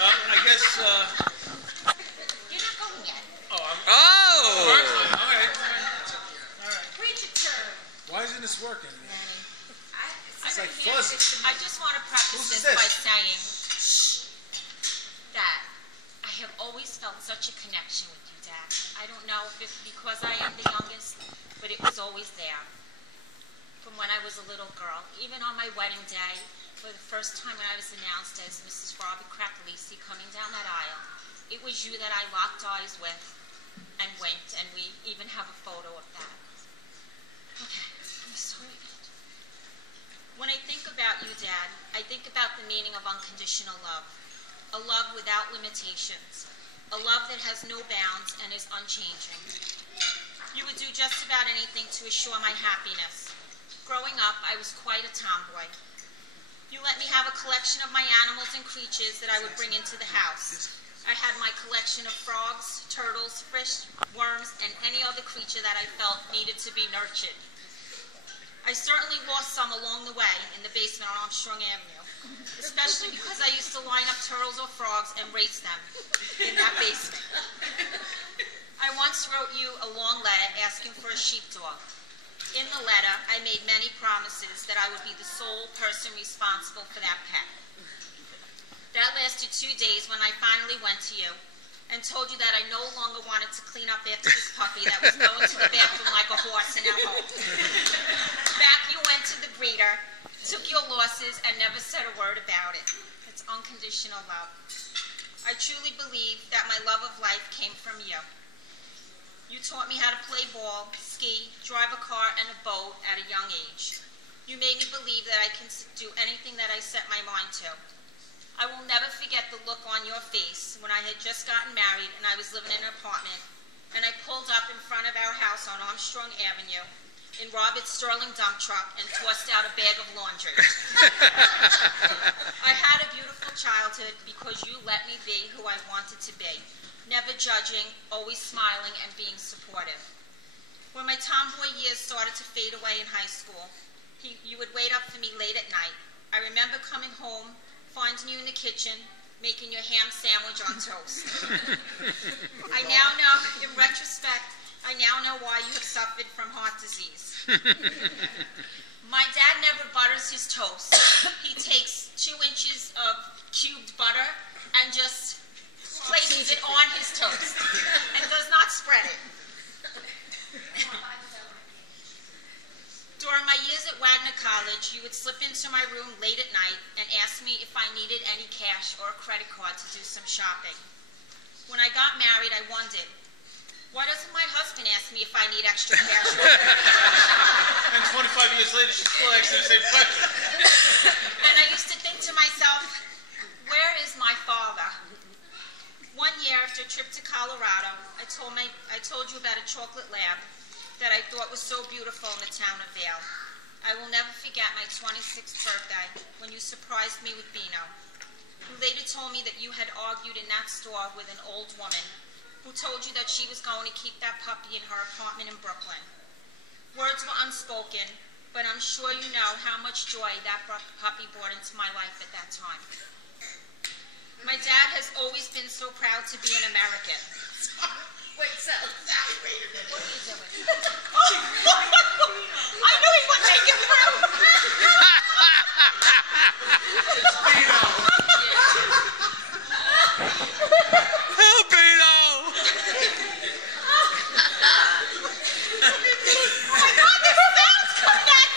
I guess. You're not going yet. Oh, I'm. Oh! All right. Preach it, sir. Why isn't this working? It's like fuzzy. I just want to preface Whose is this by this? saying that I have always felt such a connection with you, Dad. I don't know if it's because I am the youngest, but it was always there. From when I was a little girl, even on my wedding day, for the first time when I was announced as Mrs. Robbie Crackleese coming down that aisle, it was you that I locked eyes with and winked, and we even have a photo of that. Okay, I'm sorry. When I think about you, Dad, I think about the meaning of unconditional love. A love without limitations. A love that has no bounds and is unchanging. You would do just about anything to assure my happiness. Growing up, I was quite a tomboy. You let me have a collection of my animals and creatures that I would bring into the house. I had my collection of frogs, turtles, fish, worms, and any other creature that I felt needed to be nurtured. I certainly lost some along the way in the basement on Armstrong Avenue, especially because I used to line up turtles or frogs and race them in that basement. I once wrote you a long letter asking for a sheepdog. In the letter, I made many promises that I would be the sole person responsible for that pet. That lasted 2 days when I finally went to you and told you that I no longer wanted to clean up after this puppy that was going to the bathroom like a horse in our home. Back you went to the breeder, took your losses, and never said a word about it. It's unconditional love. I truly believe that my love of life came from you. You taught me how to play ball, ski, drive a car, and a boat at a young age. You made me believe that I can do anything that I set my mind to. I will never forget the look on your face when I had just gotten married and I was living in an apartment, and I pulled up in front of our house on Armstrong Avenue in Robert's Sterling dump truck and tossed out a bag of laundry. I had a beautiful childhood because you let me be who I wanted to be, never judging, always smiling, and being supportive. When my tomboy years started to fade away in high school, you would wait up for me late at night. I remember coming home, finding you in the kitchen, making your ham sandwich on toast. I now know, in retrospect, I now know why you have suffered from heart disease. My dad never butters his toast. He takes 2 inches of cubed butter and just places it on his toast and does not spread it. During my years at Wagner College, you would slip into my room late at night and ask me if I needed any cash or a credit card to do some shopping. When I got married, I wondered, why doesn't my husband ask me if I need extra cash? And 25 years later, she's still asking the same question. And I used to think to myself, where is my father? One year, after a trip to Colorado, I told you about a chocolate lab that I thought was so beautiful in the town of Vail. I will never forget my 26th birthday when you surprised me with Beano. You later told me that you had argued in that store with an old woman who told you that she was going to keep that puppy in her apartment in Brooklyn. Words were unspoken, but I'm sure you know how much joy that puppy brought into my life at that time. My dad has always been so proud to be an American. Wait, Sal. What are you doing? I knew he wouldn't make it through. Oh, Beano! Oh my God, there's sounds coming at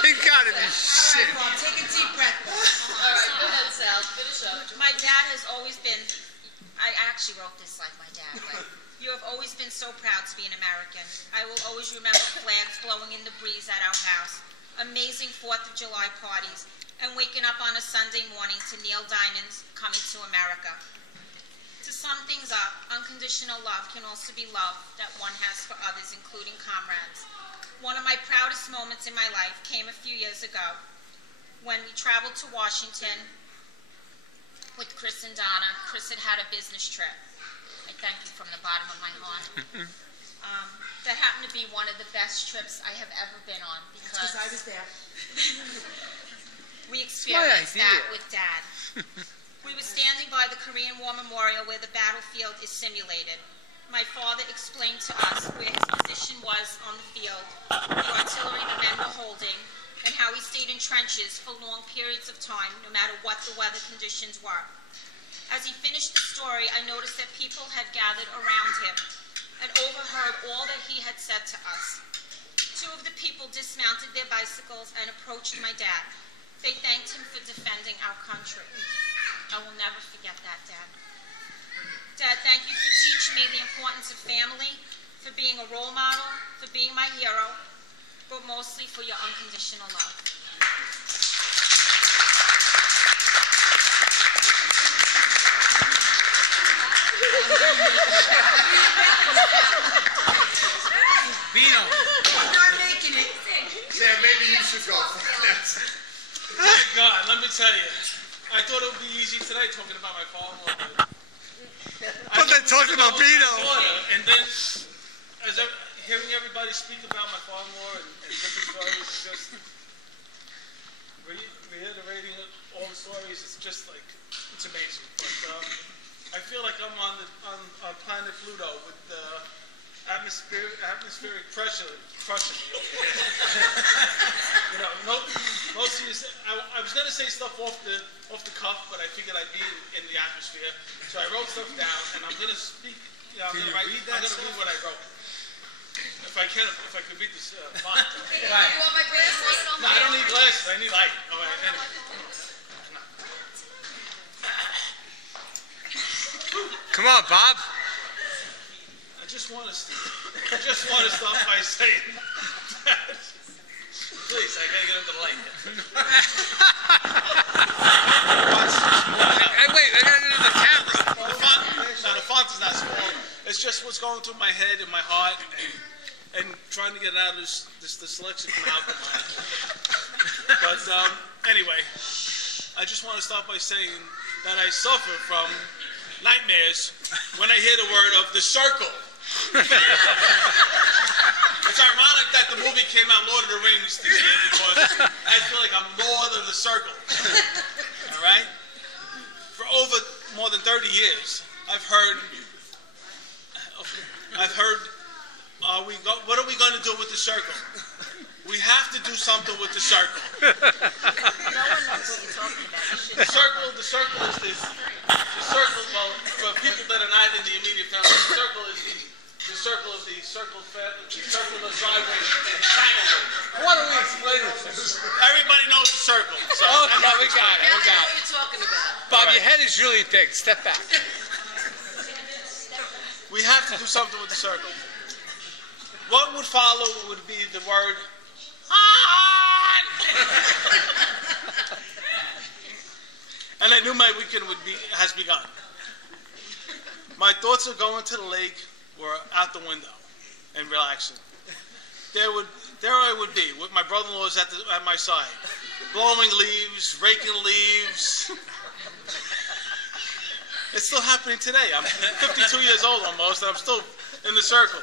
You gotta be shit. All right, Bob, take a deep breath. All right, go ahead, Sal. Finish up. My dad has always been, I actually wrote this like my dad, but you have always been so proud to be an American. I will always remember flags blowing in the breeze at our house, amazing 4th of July parties, and waking up on a Sunday morning to Neil Diamond's Coming to America. To sum things up, unconditional love can also be love that one has for others, including comrades. One of my proudest moments in my life came a few years ago when we traveled to Washington with Chris and Donna. Chris had a business trip. I thank you from the bottom of my heart. That happened to be one of the best trips I have ever been on because I was there. we experienced idea. that with Dad. We were standing by the Korean War Memorial where the battlefield is simulated. My father explained to us where his position was on the field, the artillery the men were holding, and how he stayed in trenches for long periods of time, no matter what the weather conditions were. As he finished the story, I noticed that people had gathered around him and overheard all that he had said to us. Two of the people dismounted their bicycles and approached my dad. They thanked him for defending our country. I will never forget that, Dad. Dad, thank you for teaching me the importance of family, for being a role model, for being my hero, but mostly for your unconditional love. Bino. I'm not making it. Sam, maybe you should go. My God, let me tell you. I thought it would be easy today talking about my father-in-law. But they're talking about Bino. And then, as I'm hearing everybody speak about my father-in-law and different stories, it's just reiterating all the stories. It's just like it's amazing. But I feel like I'm on planet Pluto with atmospheric pressure crushing me. You know, most of you. I was gonna say stuff off the cuff, but I figured I'd be in the atmosphere, so I wrote stuff down, and I'm gonna speak. I'm gonna read what I wrote. If I could read this font. You want my glasses? No, I don't need glasses. I need light. All right, anyway. Come on, Bob. I just want to stop by saying that. Please, I gotta get into the light. Hey, wait, I gotta get into the camera. The font is not small. It's just what's going through my head and my heart, and trying to get out of this selection from alcohol. But anyway, I just want to start by saying that I suffer from nightmares when I hear the word of the circle. It's ironic that the movie came out, Lord of the Rings, this year, because I feel like I'm Lord of the Circle. All right? For over more than 30 years, I've heard, what are we going to do with the circle? We have to do something with the circle. No one knows what you're talking about. The circle is this. The circle, well, for people that are not in the immediate family, the circle is the circle of the driveway. Why don't we explain it? Everybody knows the circle. So Okay, we got it. Now We I know got what it. you're talking about. Bob, your head is really big. Step back. We have to do something with the circle. What would follow would be the word on. And I knew my weekend has begun. My thoughts of going to the lake were out the window and relaxing. There I would be with my brother-in-laws at my side, blowing leaves, raking leaves. It's still happening today. I'm 52 years old almost, and I'm still in the circle.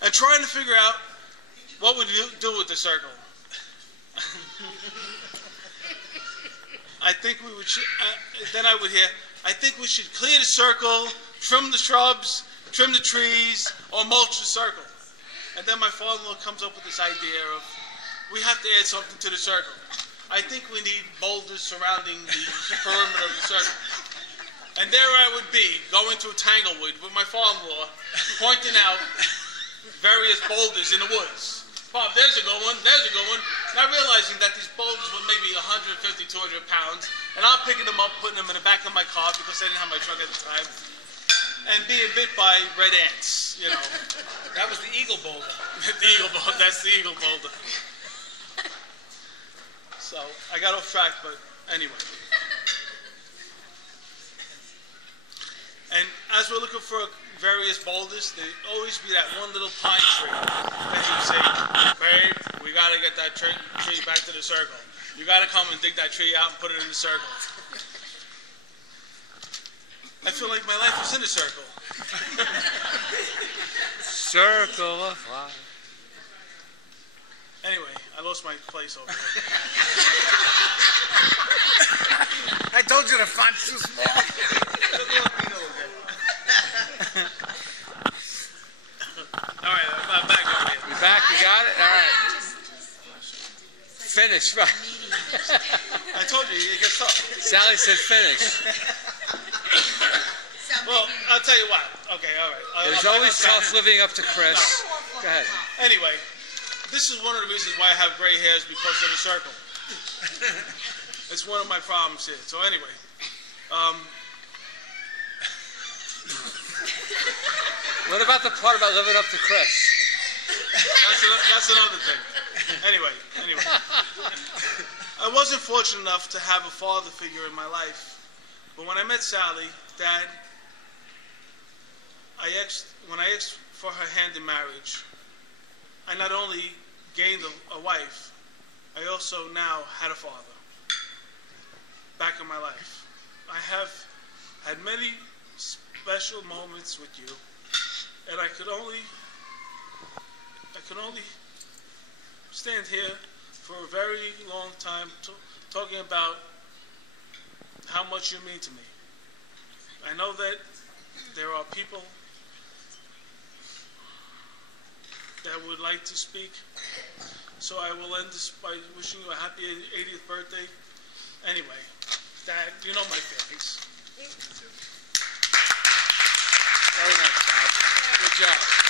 And trying to figure out what would you do with the circle. I think we would. Then I would hear. I think we should clear the circle, trim the shrubs, trim the trees, or mulch the circle. And then my father-in-law comes up with this idea of we have to add something to the circle. I think we need boulders surrounding the perimeter of the circle. And there I would be, going through Tanglewood with my father-in-law, pointing out various boulders in the woods. Bob, there's a good one, there's a good one. Not realizing that these boulders were maybe 150, 200 pounds, and I'm picking them up, putting them in the back of my car because I didn't have my truck at the time, and being bit by red ants, you know. That was the eagle boulder. The eagle boulder, that's the eagle boulder. So, I got off track, but anyway. And as we're looking for various boulders, there always be that one little pine tree that you say, babe, we got to get that tree back to the circle. You got to come and dig that tree out and put it in the circle. I feel like my life was in a circle. Circle of life. Anyway, I lost my place over here. I told you the font's too small. All right, I'm back over here. You back? You got it? All right. Finish. Right. I told you, it gets tough. Sally said finish. Well, I'll tell you what. Okay, all right. It was always tough living up to Chris. Go ahead. Anyway, this is one of the reasons why I have gray hairs, because of the circle. It's one of my problems here. So anyway, What about the part about living up to Chris? that's another thing. Anyway, I wasn't fortunate enough to have a father figure in my life, but when I met Sally, Dad, when I asked for her hand in marriage, I not only gained a wife, I also now had a father back in my life. I have had many special moments with you, and I could only stand here for a very long time talking about how much you mean to me. I know that there are people that would like to speak, so I will end this by wishing you a happy 80th birthday. Anyway, Dad, you know my feelings. Very nice, Bob. Good job.